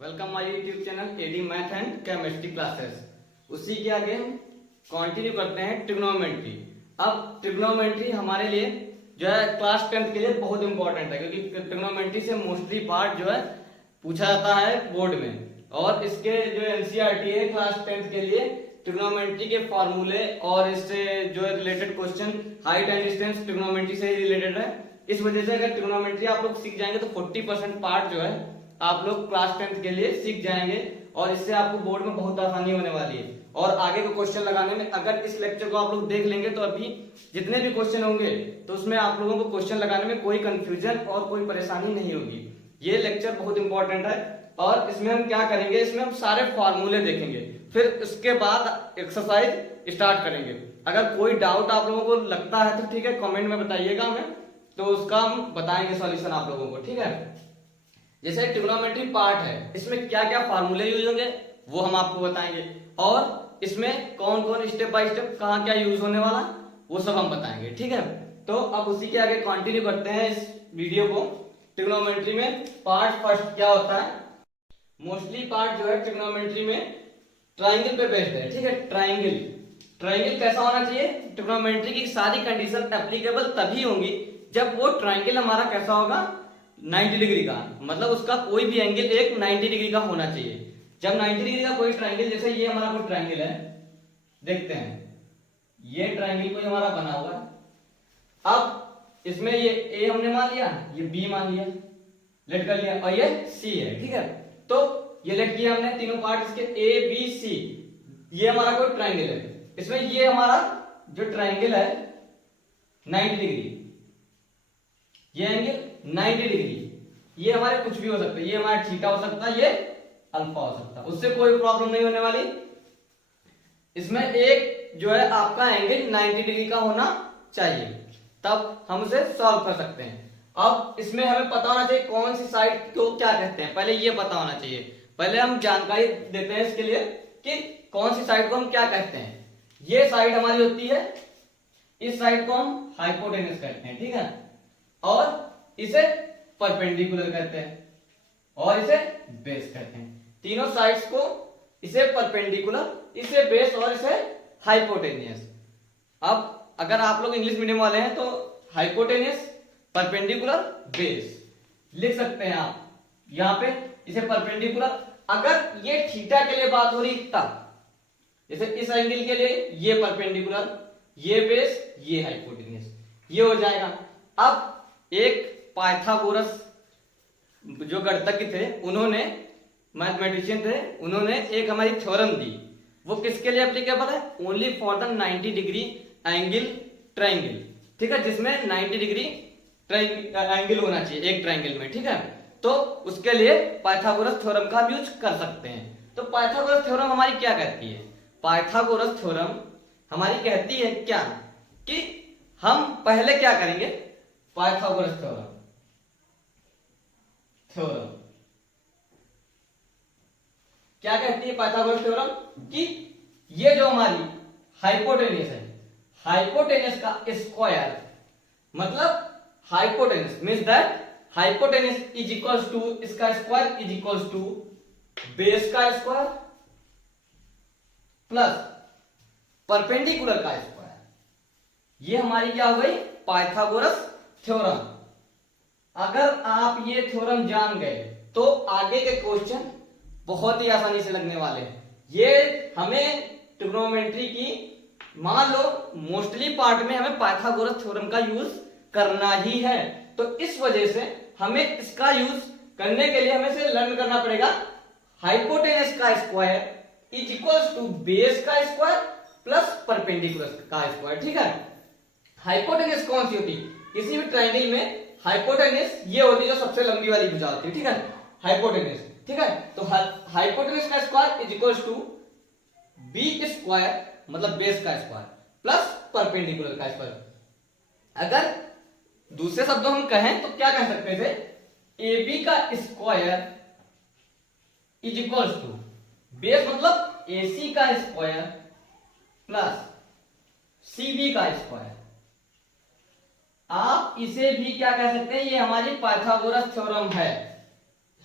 Welcome my YouTube channel AD math and chemistry classes. उसी के आगे हम कंटिन्यू करते हैं ट्रिग्नोमेट्री। अब ट्रिग्नोमेट्री हमारे लिए जो है क्लास 10th के लिए बहुत इंपॉर्टेंट है, क्योंकि ट्रिग्नोमेट्री से मोस्टली पार्ट जो है पूछा जाता है बोर्ड में। और इसके जो एनसीईआरटी है क्लास 10th के लिए ट्रिग्नोमेट्री के फॉर्मूले और इससे जो है related question height and distance trigonometry से ही रिलेटेड है। इस वजह से अगर ट्रिग्नोमेट्री आप लोग सीख जाएंगे तो 40% पार्ट जो है आप लोग क्लास 10th के लिए सीख जाएंगे और इससे आपको बोर्ड में बहुत आसानी होने वाली है। और आगे का क्वेश्चन लगाने में अगर इस लेक्चर को आप लोग देख लेंगे तो अभी जितने भी क्वेश्चन होंगे तो उसमें आप लोगों को क्वेश्चन लगाने में कोई कंफ्यूजन और कोई परेशानी नहीं होगी। ये लेक्चर बहुत इंपॉर्टेंट है और इसमें हम क्या करेंगे, इसमें हम सारे फॉर्मूले देखेंगे, फिर उसके बाद एक्सरसाइज स्टार्ट करेंगे। अगर कोई डाउट आप लोगों को लगता है तो ठीक है, कमेंट में बताइएगा हमें, तो उसका हम बताएंगे सॉल्यूशन आप लोगों को। ठीक है, जैसे ट्रिग्नोमेट्री पार्ट है, इसमें क्या क्या फार्मूले यूज होंगे वो हम आपको बताएंगे और इसमें कौन कौन स्टेप बाय स्टेप कहाँ क्या यूज होने वाला वो सब हम बताएंगे। ठीक है, तो अब उसी के आगे कंटिन्यू करते हैं इस वीडियो को। ट्रिग्नोमेट्री में पार्ट फर्स्ट क्या होता है, मोस्टली पार्ट जो है ट्रिग्नोमेट्री में ट्राइंगल पे बेस्ड है। ठीक है, ट्राइंगल कैसा होना चाहिए, ट्रिग्नोमेट्री की सारी कंडीशन एप्लीकेबल तभी होंगी जब वो ट्राइंगल हमारा कैसा होगा, 90 डिग्री का, मतलब उसका कोई भी एंगल एक 90 डिग्री का होना चाहिए। जब 90 डिग्री का कोई ट्राइंगल, जैसे ये हमारा कोई ट्राइंगल है, देखते हैं ये ट्राइंगल कोई हमारा बना हुआ है। अब इसमें ये ए हमने मान लिया, ये बी मान लिया, लेट कर लिया, और ये सी है। ठीक है, तो ये लेट किया हमने तीनों पार्ट इसके ए बी सी। ये हमारा कोई ट्राइंगल है, इसमें ये हमारा जो ट्राइंगल है 90 डिग्री, ये एंगल 90 डिग्री, ये हमारे कुछ भी हो सकता है, ये हमारा थीटा हो सकता है, ये अल्फा हो सकता है, उससे कोई प्रॉब्लम नहीं होने वाली। इसमें एक जो है आपका एंगल 90 डिग्री का होना चाहिए, तब हम उसे सॉल्व कर सकते हैं। अब इसमें हमें पता होना चाहिए कौन सी साइड को क्या कहते हैं, पहले ये पता होना चाहिए। पहले हम जानकारी देते हैं इसके लिए कि कौन सी साइड को हम क्या कहते हैं। ये साइड हमारी होती है, इस साइड को हम हाइपोटेनस कहते हैं। ठीक है, और इसे परपेंडिकुलर कहते हैं और इसे बेस कहते हैं। तीनों साइड्स को, इसे परपेंडिकुलर, इसे बेस और इसे हाइपोटेनियस। अब अगर आप लोग इंग्लिश मीडियम वाले हैं तो हाइपोटेनियस, परपेंडिकुलर, बेस लिख सकते हैं आप यहां पे, इसे परपेंडिकुलर। अगर ये थीटा के लिए बात हो रही तब, जैसे इस एंगल के लिए ये परपेंडिकुलर, ये बेस, ये हाइपोटेनियस, ये हो जाएगा। अब एक पाइथागोरस जो गणितज्ञ थे, उन्होंने, मैथमेटिशियन थे, उन्होंने एक हमारी थ्योरम दी। वो किसके लिए एप्लीकेबल है, only for the 90 degree angle triangle. ठीक है, जिसमें 90 डिग्री एंगल होना चाहिए एक ट्राइंगल में। ठीक है, तो उसके लिए पाइथागोरस थ्योरम का यूज कर सकते हैं। तो पाइथागोरस थ्योरम हमारी क्या कहती है, पाइथागोरस थ्योरम हमारी कहती है क्या, कि हम पहले क्या करेंगे, पाइथागोरस थ्योरम क्या कहती है, पाइथागोरस थ्योरम कि ये जो हमारी हाइपोटेनस है, हाइपोटेनस का स्क्वायर, मतलब hypotenuse means that hypotenuse is equals to, इसका square is equals to base का स्क्वायर प्लस परपेंडिकुलर का स्क्वायर। ये हमारी क्या हो गई, पाइथागोरस थ्योरम। अगर आप ये थ्योरम जान गए तो आगे के क्वेश्चन बहुत ही आसानी से लगने वाले हैं। ये हमें ट्रिग्नोमेट्री की, मान लो मोस्टली पार्ट में हमें पाइथागोरस थ्योरम का यूज करना ही है, तो इस वजह से हमें इसका यूज करने के लिए हमें से लर्न करना पड़ेगा। हाइपोटेनस का square is equals to base का स्क्वायर प्लस परपेंडिकुलर का स्क्वायर। ठीक है, हाइपोटेनस कौन सी होती, किसी भी ट्राइंगल में हाइपोटेनस ये होती है जो सबसे लंबी वाली भुजा होती है। ठीक है, हाइपोटेनस। ठीक है, तो हाइपोटेनस का square is equals to B square, मतलब बेस का स्क्वायर प्लस परपेंडिकुलर का स्क्वायर। अगर दूसरे शब्दों हम कहें तो क्या कह सकते थे, ए बी का square is equals to base, मतलब ए सी का स्क्वायर प्लस सी बी का स्क्वायर। आप इसे भी क्या कह सकते हैं, ये हमारी पाइथागोरस थ्योरम है।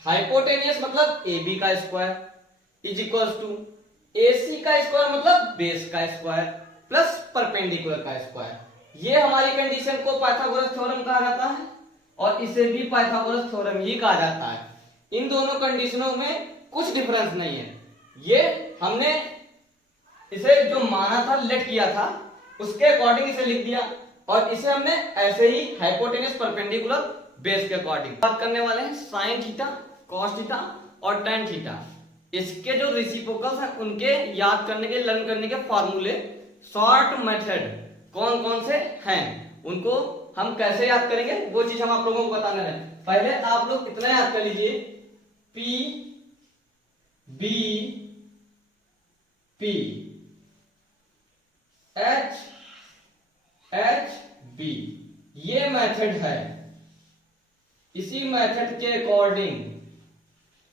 हाइपोटेनियस मतलब AB का square is equal to AC का स्क्वायर मतलब बेस का स्क्वायर प्लस परपेंडिकुलर का स्क्वायर। ये हमारी कंडीशन को पाइथागोरस थ्योरम कहा जाता है और इसे भी पाइथागोरस थ्योरम ही कहा जाता है। इन दोनों कंडीशनों में कुछ डिफरेंस नहीं है। ये हमने इसे जो माना था, लेट किया था, उसके अकॉर्डिंग इसे लिख दिया और इसे हमने ऐसे ही हाइपोटेनियस परपेंडिकुलर बेस के अकॉर्डिंग बात करने वाले हैं साइन थीटा, कॉस थीटा और टेन थीटा। इसके जो रेसिप्रोकल्स हैं उनके याद करने के, लर्न करने के फॉर्मूले, शॉर्ट मेथड कौन कौन से हैं, उनको हम कैसे याद करेंगे वो चीज हम आप लोगों को बताने हैं। पहले आप लोग इतना याद कर लीजिए, P B P H H B, ये मेथड है। इसी मेथड के अकॉर्डिंग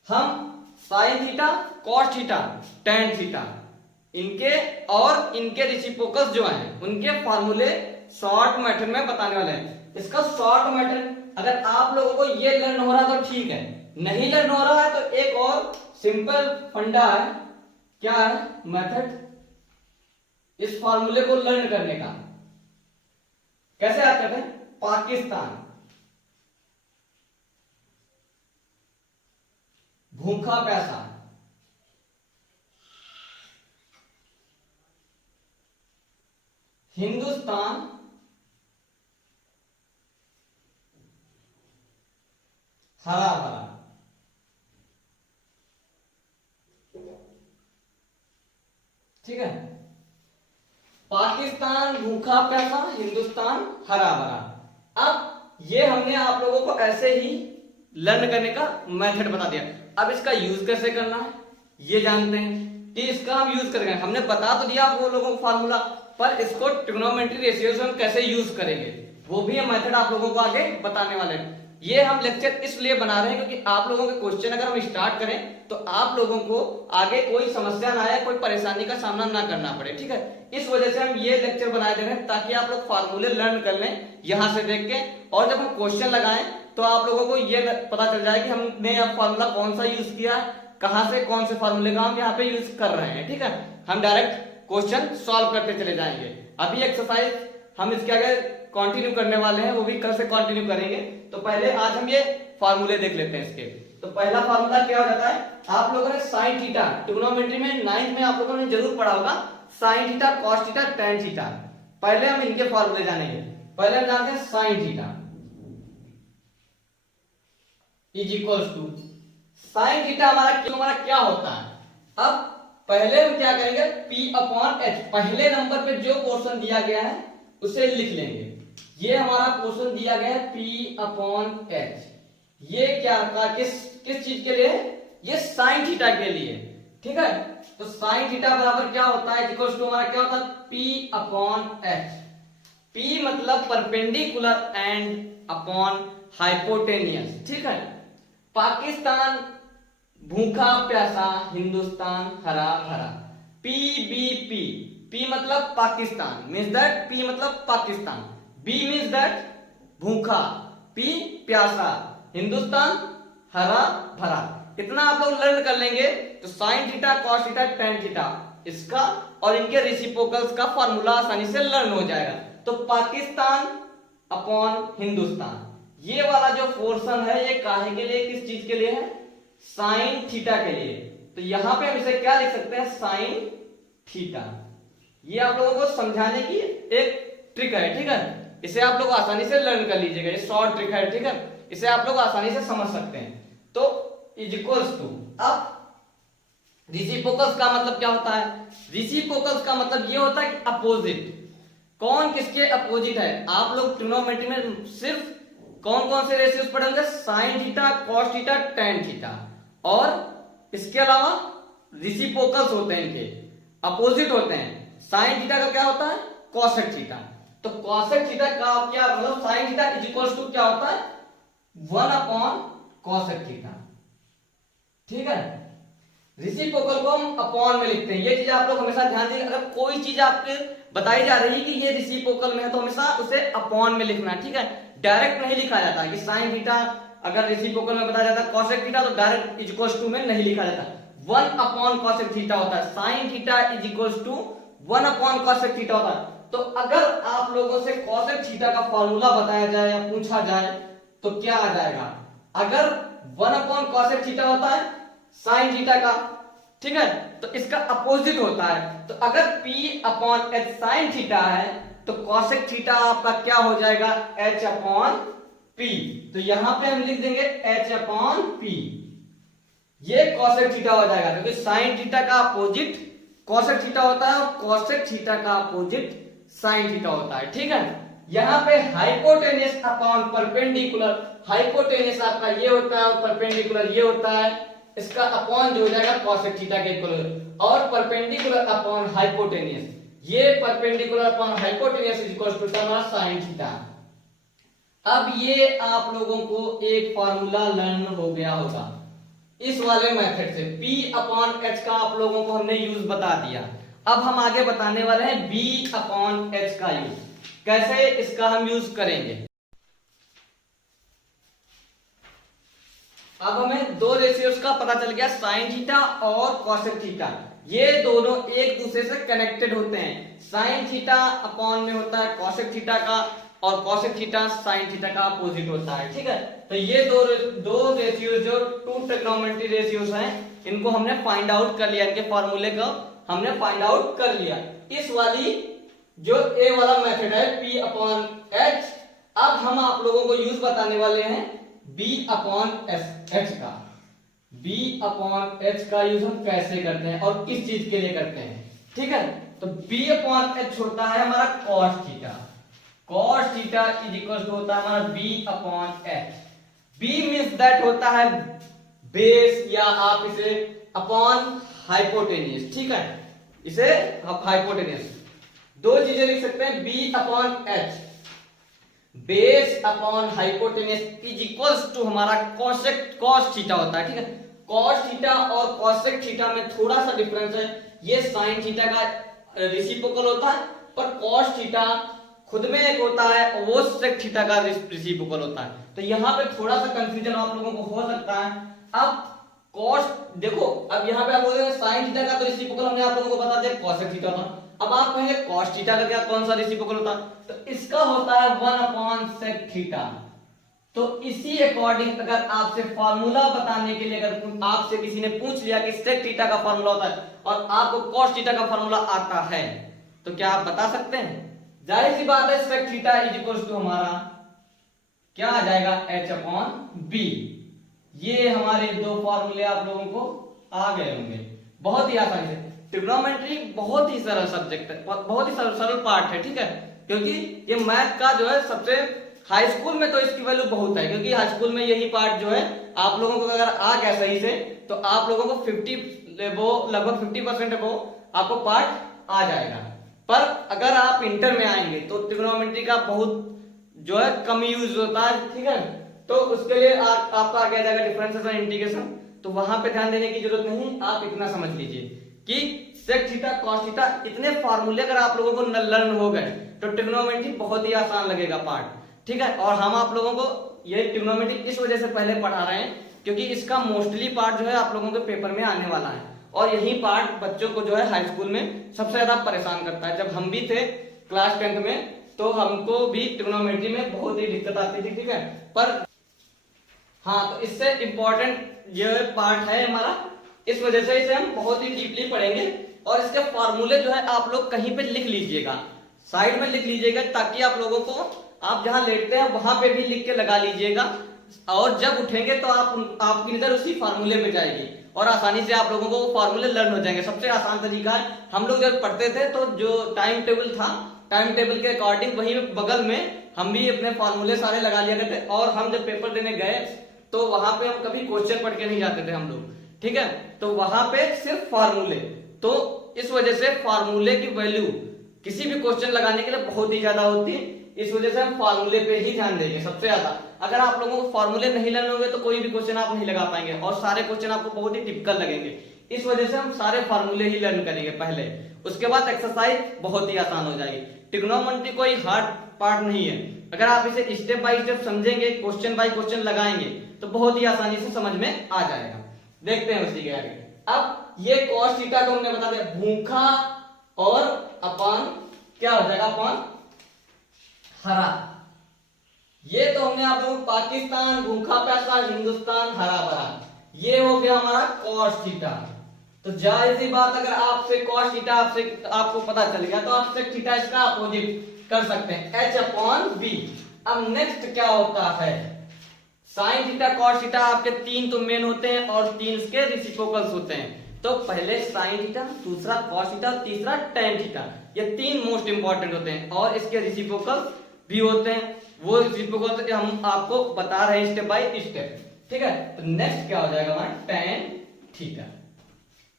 हम sine theta, cos theta, tan theta, इनके और इनके रेसिप्रोकल्स जो हैं उनके फॉर्मूले शॉर्ट मेथड में बताने वाले हैं। इसका शॉर्ट मेथड अगर आप लोगों को ये लर्न हो रहा तो ठीक है, नहीं लर्न हो रहा है तो एक और सिंपल फंडा है। क्या है मेथड? इस फॉर्मूले को लर्न करने का कैसे याद करते हैं? पाकिस्तान भूखा प्यासा, हिंदुस्तान हरा भरा। ठीक है, पाकिस्तान भूखा प्यासा, हिंदुस्तान हरा भरा। अब ये हमने आप लोगों को ऐसे ही लर्न करने का मेथड बता दिया। अब इसका यूज कैसे करना है ये जानते हैं कि इसका हम यूज करेंगे। हमने बता तो दिया वो लोगों को फार्मूला, पर इसको ट्रिग्नोमेट्री रेशियो से हम कैसे यूज करेंगे वो भी हम मेथड आप लोगों को आगे बताने वाले हैं। ये हम लेक्चर इसलिए बना रहे हैं क्योंकि आप लोगों के क्वेश्चन अगर हम स्टार्ट करें तो आप लोगों को आगे कोई समस्या ना आए, कोई परेशानी का सामना ना करना पड़े। ठीक है, इस वजह से हम ये लेक्चर बनाए दे रहे हैं ताकि आप लोग फार्मूले लर्न कर लें यहां से देख के, और जब हम क्वेश्चन लगाएं तो आप लोगों को ये पता चल जाए कि हमने अब फार्मूला कौन सा यूज किया है, कहां से कौन से फार्मूले का हम यहाँ पे यूज कर रहे हैं। ठीक है, हम डायरेक्ट क्वेश्चन सॉल्व करते चले जाएंगे। अभी एक्सरसाइज हम इसके आगे कंटिन्यू करने वाले हैं, वो भी कल से कंटिन्यू करेंगे। तो पहले आज हम ये फार्मूले देख लेते हैं इसके। तो पहला फार्मूला क्या हो जाता है? आप लोगों ने साइन थीटा, ट्रिग्नोमेट्री में 9th में आप लोगों ने जरूर पढ़ा होगा, sine theta, cos theta, tan theta. पहले हम इनके फार्मूले जानेंगे। पहले हम जानते हैं sine theta is equal to, sine theta हमारा क्या होता है? अब पहले हम क्या करेंगे, P अपॉन H, पहले नंबर पे जो पोर्शन दिया गया है उसे लिख लेंगे। ये हमारा पोर्शन दिया गया है P अपॉन H। ये क्या किस चीज के लिए है? ये साइन थीटा के लिए। ठीक है, तो साइन थीटा बराबर क्या होता है? इक्वल टू हमारा क्या होता है? P upon H। P मतलब परपेंडिकुलर एंड अपॉन हाइपोटेनियस। ठीक है, पाकिस्तान भूखा प्यासा, हिंदुस्तान हरा भरा। PBP, P मतलब पाकिस्तान, मीन्स दैट P मतलब पाकिस्तान, B मीन्स दैट भूखा, P प्यासा, हिंदुस्तान हरा भरा। इतना आप लोग लर्न कर लेंगे तो sign theta, cos theta, tan theta, इसका और इनके रेसिप्रोकल्स का फार्मूला आसानी से लर्न हो जाएगा। तो पाकिस्तान अपॉन हिंदुस्तान, ये वाला जो पोर्शन है ये काहे के लिए, किस चीज के लिए है? साइन थीटा के लिए। तो यहां पे हम इसे क्या लिख सकते हैं? Sine theta. ये आप लोगों को समझाने की एक ट्रिक है। ठीक है, इसे आप लोग आसानी से लर्न कर लीजिएगा, ये शॉर्ट ट्रिक है। ठीक है, इसे आप लोग आसानी से समझ सकते हैं। तो इज इक्वल्स टू, अब रेसिप्रोकल्स का मतलब क्या होता है? रेसिप्रोकल्स का मतलब ये होता है कि अपोजिट, कौन किसके अपोजिट है। आप लोग ट्रिग्नोमेट्री में सिर्फ कौन कौन से रेशियोज पढ़ेंगे? Sign theta, cos theta, tan theta, और इसके अलावा रेसिप्रोकल्स होते हैं, इनके अपोजिट होते हैं। साइन थीटा का क्या होता है? Cosec theta. तो कॉसेक थीटा का क्या मतलब? Sine theta is equal to क्या होता है? 1 अपॉन कॉसेक थीटा। ठीक है, रेसिप्रोकल को हम अपॉन में लिखते हैं। ये चीज आप लोग हमेशा ध्यान दीजिए, अगर कोई चीज आपके बताई जा रही है कि ये रेसिप्रोकल में है तो हमेशा उसे अपॉन में लिखना। ठीक है, डायरेक्ट नहीं लिखा जाता कि साइन थीटा अगर रेसिप्रोकल में बताया जाता cosec थीटा तो डायरेक्ट इज इक्वल्स टू में नहीं लिखा जाता, 1 अपॉन cosec थीटा होता है, sin theta is equals to 1 upon cosec theta होता है। तो अगर आप लोगों से cosec थीटा का फॉर्मूला बताया जाए या पूछा जाए तो क्या आ जाएगा, अगर 1 अपॉन cosec थीटा होता है sin थीटा का, ठीक है, तो इसका अपोजिट होता है, तो अगर P upon H sin theta है तो cosec थीटा आपका क्या हो जाएगा, H अपॉन P। तो यहां पे हम लिख देंगे H अपॉन P, ये cosec थीटा हो जाएगा, क्योंकि sin थीटा का अपोजिट cosec थीटा होता है और cosec थीटा का अपोजिट sin थीटा होता है, ठीक है। यहाँ पे हाइपोटेनियस अपॉन परपेंडिकुलर, हाइपोटेनियस आपका ये होता है और परपेंडिकुलर ये होता है, इसका अपॉन जो हो जाएगा cosec थीटा के इक्वल, और परपेंडिकुलर अपॉन हाइपोटेनियस, ये perpendicular upon hypotenuse is equal to हमारा sin थीटा। अब ये आप लोगों को एक फॉर्मूला लर्न हो गया होगा इस वाले मेथड से, P अपॉन H का आप लोगों को हमने यूज बता दिया। अब हम आगे बताने वाले हैं B अपॉन H का यूज, कैसे इसका हम यूज करेंगे। अब हमें दो रेशियोज का पता चल गया, sin थीटा और cosec थीटा, ये दोनों एक दूसरे से कनेक्टेड होते हैं। sin थीटा अपॉन में होता है cosec थीटा का और cosec थीटा sin थीटा का अपोजिट होता है, ठीक है। तो ये दो रेशियोज जो टू ट्रिग्नोमेट्री रेशियोज हैं, इनको हमने फाइंड आउट कर लिया, इनके फॉर्मूले को हमने फाइंड आउट कर लिया। इस वाली जो ए वाला मेथड है P अपॉन H, अब हम आप लोगों को यूज बताने वाले हैं B अपॉन H का। B अपॉन H का यूज हम कैसे करते हैं और किस चीज के लिए करते हैं, ठीक है। तो B अपॉन H होता है हमारा cos theta, cos theta is equal to होता है हमारा B upon H। B means that होता है बेस, या आप इसे अपॉन हाइपोटेनियस, ठीक है, इसे आप हाइपोटेनियस दो चीजें लिख सकते हैं, B upon H base upon hypotenuse is equals to हमारा cos थीटा होता है, ठीक है। cos थीटा और cosec थीटा में थोड़ा सा डिफरेंस है, ये sin थीटा का रेसिप्रोकल होता है, पर cos थीटा खुद में एक होता है, वो sec थीटा का रेसिप्रोकल होता है। तो यहाँ पे थोड़ा सा कंफ्यूजन आप लोगों को हो सकता है। अब cos देखो, अब यहाँ पे आप बोलोगे sin थीटा का तो रेसिप्रोकल हमने आप लोगों को बता दिया cosec थीटा था, अब आप कहेंगे cos थीटा का क्या कौन सा रेसिप्रोकल होता है, तो इसका होता है 1 अपॉन sec थीटा। तो इसी अकॉर्डिंग अगर आपसे फॉर्मूला बताने के लिए अगर आपसे किसी ने पूछ लिया कि sec थीटा का फॉर्मूला होता है और आपको cos थीटा का फॉर्मूला आता है, तो क्या आप बता सकते हैं? जाहिर सी बात है sec theta is equal to हमारा क्या आ जाएगा, H अपॉन B। ये हमारे दो फॉर्मूले आप लोगों को आ गए होंगे बहुत ही आसानी से। ट्रिग्नोमेट्री बहुत ही सरल सब्जेक्ट है, बहुत ही सरल पार्ट है, ठीक है, क्योंकि ये मैथ का जो है सबसे हाई स्कूल में तो इसकी वैल्यू बहुत है, क्योंकि हाई स्कूल में यही पार्ट जो है आप लोगों को अगर आ गया सही से तो आप लोगों को 50 वो लगभग 50% वो आपको पार्ट आ जाएगा। पर अगर आप इंटर में आएंगे तो ट्रिग्नोमेट्री का बहुत जो है कम यूज होता है, ठीक है, तो उसके लिए आपका आ गया जाएगा डिफरेंसेस एंड इंटीग्रेशन, तो वहां पे ध्यान देने की जरूरत नहीं, आप इतना समझ लीजिए कि sec थीटा cos थीटा इतने फार्मूले अगर आप लोगों को लर्न हो गए तो ट्रिग्नोमेट्री बहुत ही आसान लगेगा पार्ट, ठीक है। और हम आप लोगों को ये ट्रिग्नोमेट्री इस वजह से पहले पढ़ा रहे हैं क्योंकि इसका मोस्टली पार्ट जो है आप लोगों के पेपर में आने वाला है, और यही पार्ट बच्चों को जो है हाई स्कूल में सबसे ज्यादा परेशान करता है। जब हम भी थे क्लास 10th में तो हमको भी ट्रिग्नोमेट्री में बहुत ही दिक्कत आती थी, ठीक है, पर हाँ, तो इससे इंपॉर्टेंट ये पार्ट है हमारा, इस वजह से इसे हम बहुत ही डीपली पढ़ेंगे। और इसके फॉर्मूले जो है आप लोग कहीं पे लिख लीजिएगा, साइड में लिख लीजिएगा, ताकि आप लोगों को आप जहां लेटते हैं वहां पे भी लिख के लगा लीजिएगा, और जब उठेंगे तो आपकी नजर उसी फार्मूले पे जाएगी और आसानी से आप लोगों को वो फार्मूले लर्न हो जाएंगे। सबसे आसान तरीका है, हम लोग जब पढ़ते थे तो जो टाइम टेबल था, टाइम टेबल के अकॉर्डिंग वही बगल में हम भी अपने फार्मूले सारे लगा लिया करते, और हम जब पेपर देने गए तो वहां पे हम कभी क्वेश्चन पढ़ के नहीं जाते थे हम लोग, ठीक है, तो वहां पे सिर्फ फार्मूले, तो इस वजह से फार्मूले की वैल्यू किसी भी क्वेश्चन लगाने के लिए बहुत ही ज्यादा होती है, इस वजह से हम फार्मूले पे ही ध्यान देंगे सबसे ज्यादा। अगर आप लोगों को फार्मूले नहीं लर्न होंगे तो कोई भी क्वेश्चन आप नहीं लगा पाएंगे और सारे क्वेश्चन आपको बहुत ही टिपिकल लगेंगे, इस वजह से हम सारे फार्मूले ही लर्न करेंगे पहले, उसके बाद एक्सरसाइज बहुत ही आसान हो जाएगी। ट्रिग्नोमेट्री कोई हार्ड पार्ट नहीं है, अगर आप इसे स्टेप बाय स्टेप समझेंगे, क्वेश्चन बाय क्वेश्चन लगाएंगे तो बहुत ही आसानी से समझ में आ जाएगा। देखते हैं उसी के आगे। अब ये cos थीटा को हमने बता दिया, भूखा और अपान क्या हो जाएगा, अपान हरा। ये तो हमने आप लोगों को पाकिस्तान भूखा प्यासा, हिंदुस्तान हरा भरा, ये हो गया हमारा cos थीटा। तो जाहिर सी बात, अगर आपसे cos थीटा आपको पता चल गया तो आप sec थीटा इसका अपोजिट कर सकते हैं, h अपॉन b। अब नेक्स्ट क्या होता है, sin थीटा cos थीटा आपके तीन तो मेन होते हैं और तीन इसके रेसिप्रोकल्स होते हैं। तो पहले sin थीटा, दूसरा cos थीटा, तीसरा tan थीटा, ये तीन मोस्ट इंपॉर्टेंट होते हैं और इसके रेसिप्रोकल्स भी होते हैं। वो रेसिप्रोकल हम आपको बता रहे हैं स्टेप बाय स्टेप, ठीक है। तो नेक्स्ट क्या हो जाएगा हमारा, tan थीटा।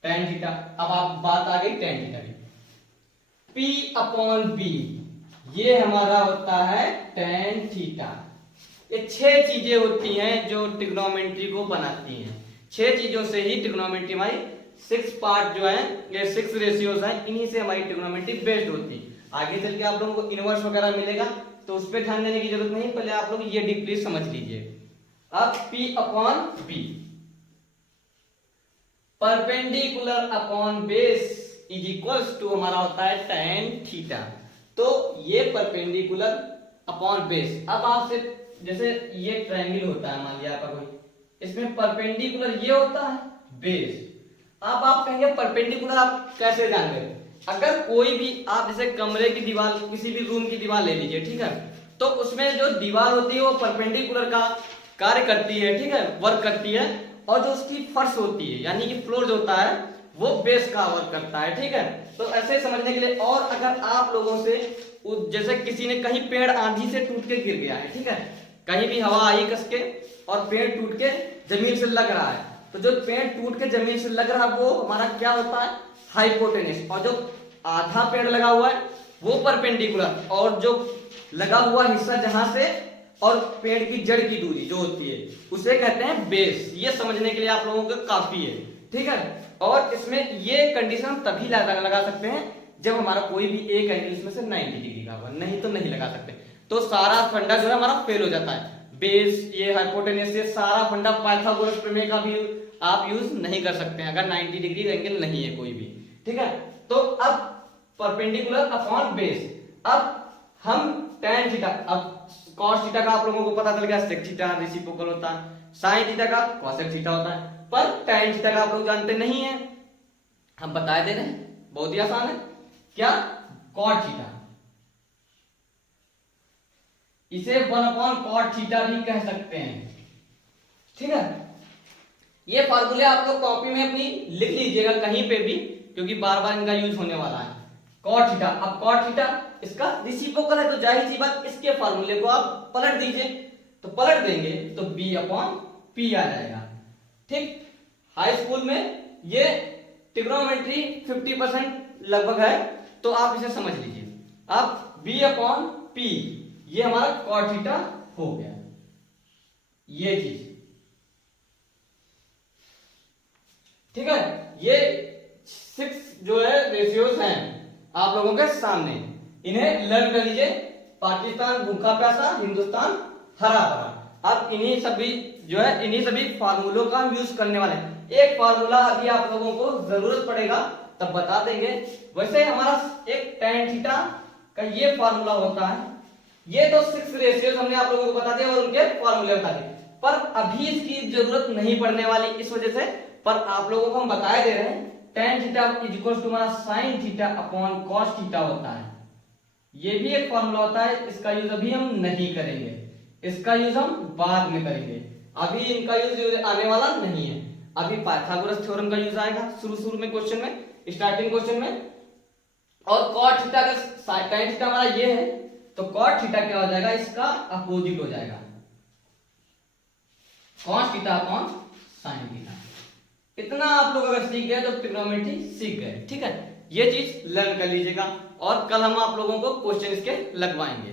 tan थीटा, अब आप बात आ गई tan थीटा की, p अपॉन b, ये हमारा होता है tan थीटा। ये 6 चीजें होती हैं जो ट्रिग्नोमेट्री को बनाती हैं। 6 चीजों से ही ट्रिग्नोमेट्री हमारी 6 पार्ट जो है, ये 6 रेशियोज हैं, इन्हीं से हमारी ट्रिग्नोमेट्री बेस्ड होती है। आगे चल के आप लोगों को इनवर्स वगैरह मिलेगा तो उस पर ध्यान देने की जरूरत नहीं, पहले आप लोग ये डीपली समझ लीजिए। अब p upon b, perpendicular upon base is equals to हमारा होता है tan थीटा। तो ये परपेंडिकुलर अपॉन बेस, अब आपसे जैसे ये ट्रायंगल होता है, मान लिया आपका कोई, इसमें परपेंडिकुलर ये होता है बेस। अब आप कहेंगे परपेंडिकुलर आप कैसे जान गए, अगर कोई भी आप जैसे कमरे की दीवार, किसी भी रूम की दीवार ले लीजिए, ठीक है, तो उसमें जो दीवार होती है वो परपेंडिकुलर का कार्य करती है, ठीक है, वर्क करती है, और जो उसकी फर्श होती है यानी कि फ्लोर जो होता है वो बेस का वर्क करता है, ठीक है। तो ऐसे समझने के लिए, और अगर आप लोगों से जैसे किसी ने कहीं पेड़ आंधी से टूट के गिर गया है, ठीक है, कहीं भी हवा आई कस के और पेड़ टूट के जमीन से लग रहा है, तो जो पेड़ टूट के जमीन से लग रहा है वो हमारा क्या होता है, हाइपोटेनस, और जो आधा पेड़ लगा हुआ है वो परपेंडिकुलर, और जो लगा हुआ हिस्सा जहां से और पेड़ की जड़ की दूरी जो होती है उसे कहते हैं बेस। ये समझने के लिए आप लोगों को काफी है, ठीक है। और इसमें ये कंडीशन तभी लगा सकते हैं जब हमारा कोई भी एक एंगल इसमें से 90 डिग्री का होगा, नहीं तो नहीं लगा सकते। तो सारा फंडा जो है हमारा फेल हो जाता है, बेस, ये हाइपोटेनस, ये सारा फंडा पाइथागोरस प्रमेय का भी आप यूज नहीं कर सकते हैं अगर 90 डिग्री का एंगल नहीं है कोई भी, ठीक है। तो अब परपेंडिकुलर अपॉन बेस, अब हम tan थीटा, अब cos थीटा का आप लोगों को पता चल गया sec थीटा रेसिप्रोकल होता है, sin थीटा का cosec थीटा होता है, पर tan थीटा का आप लोग जानते नहीं है, हम बता दे रहे हैं, बहुत ही आसान है। क्या, cot थीटा, इसे 1 अपॉन cot थीटा भी कह सकते हैं, ठीक है। ये फार्मूले आप लोग कॉपी में अपनी लिख लीजिएगा कहीं पे भी, क्योंकि बार बार इनका यूज होने वाला है। cot थीटा, अब cot थीटा इसका रेसिप्रोकल है, तो जाहिर सी बात इसके फार्मूले को आप पलट दीजिए, तो पलट देंगे तो b अपॉन p आ जाएगा, ठीक। हाई स्कूल में ये ट्रिग्नोमेट्री 50% लगभग है, तो आप इसे समझ लीजिए। अब b अपॉन p, ये हमारा cot थीटा हो गया, ये चीज, ठीक है। ये 6 जो है रेशियोज हैं आप लोगों के सामने, इन्हें लर्न कर लीजिए। पाकिस्तान भूखा प्यासा, हिंदुस्तान हरा भरा। अब इन्हीं सभी जो है, इन्हीं सभी फार्मूलों का हम यूज करने वाले हैं। एक फार्मूला अभी आप लोगों को जरूरत पड़ेगा तब बता देंगे। वैसे हमारा एक tan थीटा का ये फार्मूला होता है, ये तो 6 रेशियोज हमने आप लोगों को बता दिया और उनके फार्मूले बता दिए, पर अभी इसकी जरूरत नहीं पड़ने वाली इस वजह से, पर आप लोगों को हम बताए दे रहे हैं। tan theta is equal to हमारा sin theta upon cos theta होता है, ये भी एक फॉर्मूला होता है, इसका यूज अभी हम नहीं करेंगे, इसका यूज हम बाद में करेंगे, अभी इनका यूज आने वाला नहीं है। अभी पाइथागोरस थ्योरम का यूज आएगा शुरू में क्वेश्चन में, स्टार्टिंग क्वेश्चन में। और cot थीटा का tan थीटा हमारा ये है, तो cot थीटा क्या हो जाएगा, इसका अपोजिट हो जाएगा, cos theta upon sin theta. इतना आप लोग अगर सीख गए तो ट्रिग्नोमेट्री सीख गए, ठीक है। ये चीज लर्न कर लीजिएगा और कल हम आप लोगों को क्वेश्चन इसके लगवाएंगे।